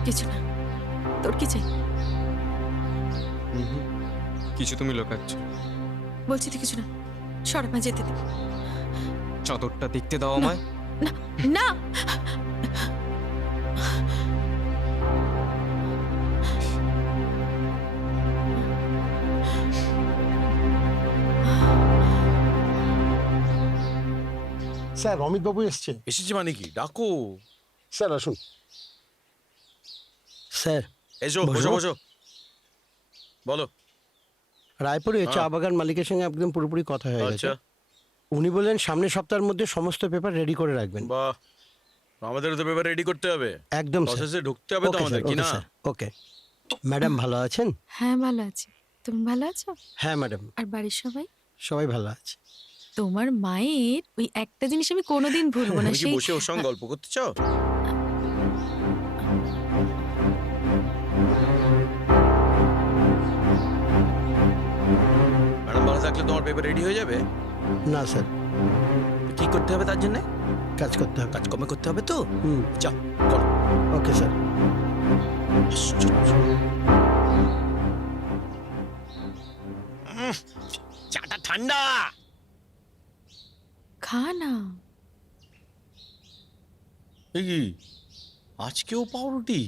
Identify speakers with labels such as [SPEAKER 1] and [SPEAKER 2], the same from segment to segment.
[SPEAKER 1] কিছু না। তোর কি চাই?
[SPEAKER 2] কিছু তুমি লোকাচ্ছ।
[SPEAKER 1] বলছি তো কিছু না, সর, আমায় যেতে দে।
[SPEAKER 2] চাদরটা দেখতে দাও আমায়।
[SPEAKER 1] না না,
[SPEAKER 3] স্যার অমিতবাবু এসছে।
[SPEAKER 4] এসেছি মানে কি? ডাকো।
[SPEAKER 3] স্যার আসুন।
[SPEAKER 5] স্যার
[SPEAKER 4] এসো,
[SPEAKER 5] বসো।
[SPEAKER 4] বসো বসো। বলো।
[SPEAKER 5] রায়পুরে চা
[SPEAKER 4] হ্যাঁ।
[SPEAKER 5] বাগান মালিকের সঙ্গে একদম পুরোপুরি কথা হয়ে গেছে।
[SPEAKER 4] আচ্ছা,
[SPEAKER 5] উনি বললেন সামনের সপ্তাহের মধ্যে সমস্ত পেপার রেডি করে রাখবেন।
[SPEAKER 4] বাহ, আমাদের তো পেপার রেডি করতে হবে,
[SPEAKER 5] একদম স্যার।
[SPEAKER 4] প্রসেসে ঢুকতে হবে তো
[SPEAKER 5] ওকে
[SPEAKER 4] আমাদের,
[SPEAKER 5] স্যার,
[SPEAKER 4] কি
[SPEAKER 5] ওকে
[SPEAKER 4] না?
[SPEAKER 5] স্যার, ওকে। ম্যাডাম ভালো আছেন?
[SPEAKER 1] হ্যাঁ ভালো আছি। তুমি ভালো আছো?
[SPEAKER 5] হ্যাঁ ম্যাডাম,
[SPEAKER 1] আর বাড়ির সবাই?
[SPEAKER 5] সবাই ভালো আছে।
[SPEAKER 1] তোমার মায়ের ওই একটা জিনিস আমি কোনোদিন ভুলবো না,
[SPEAKER 4] তুমি কি
[SPEAKER 1] সেই
[SPEAKER 4] বসে ওর সঙ্গে গল্প করতে চাও? ম্যাডাম ভালো থাকলে তোমার পেপার রেডি হয়ে যাবে।
[SPEAKER 5] না স্যার,
[SPEAKER 4] কি করতে হবে তার জন্য?
[SPEAKER 5] কাজ করতে হবে।
[SPEAKER 4] কাজকর্ম করতে হবে তো।
[SPEAKER 5] হুম,
[SPEAKER 4] যাও করো।
[SPEAKER 5] Okay sir.
[SPEAKER 4] চাটা ঠান্ডা।
[SPEAKER 1] খা না।
[SPEAKER 4] এ কি আজকেও পাউরুটি?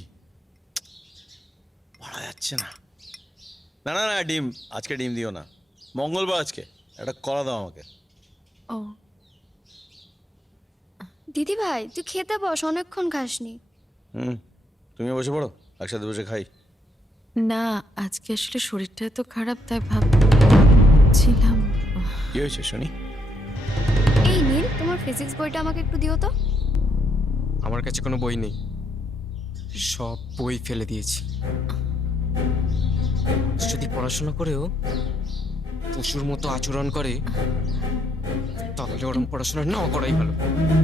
[SPEAKER 4] পারা যাচ্ছে না। না না না, ডিম আজকে ডিম দিও না, মঙ্গলবার আজকে। একটা কলা দাও আমাকে।
[SPEAKER 1] ও
[SPEAKER 6] দিদি ভাই তুই খেতে বস, অনেকক্ষণ খাসনি।
[SPEAKER 4] তুমি বসে পড়ো, একসাথে বসে খাই।
[SPEAKER 1] না, আজকে আসলে শরীরটা এত খারাপ, তাই ভাবছিলাম।
[SPEAKER 4] কি হয়েছে শুনি?
[SPEAKER 6] এই নীল, তোমার ফিজিক্স বইটা আমাকে একটু দিও তো।
[SPEAKER 2] আমার কাছে কোনো বই নেই, সব বই ফেলে দিয়েছি। যদি পড়াশোনা করেও পশুর মতো আচরণ করে, তাহলে ওরম পড়াশোনা না করাই ভালো।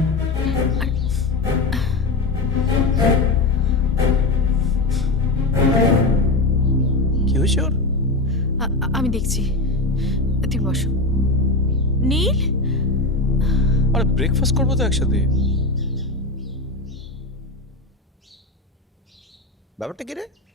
[SPEAKER 4] কি হয়েছে ওর?
[SPEAKER 1] আমি দেখছি, তুমি বসো। নীল,
[SPEAKER 4] আরে ব্রেকফাস্ট করবো তো একসাথে। ব্যাপারটা কি রে?